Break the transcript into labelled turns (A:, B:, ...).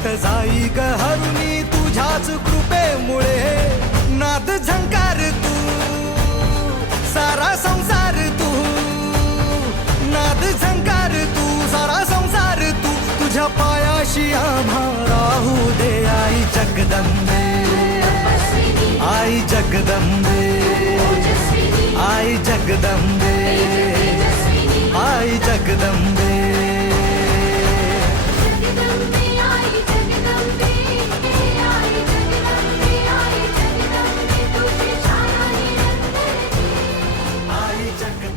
A: वाट जाई ग हरुणी तुझ्याच कृपेमुळे. नाद झंकार तू सारा संसार तू. नाद झंकार तू सारा संसार तू. तुझ्या पायाशी आम्हा राहू दे आई जगदंबे. आई जगदंबे. आई जगदंबे. आई जगदंबे. Chaka.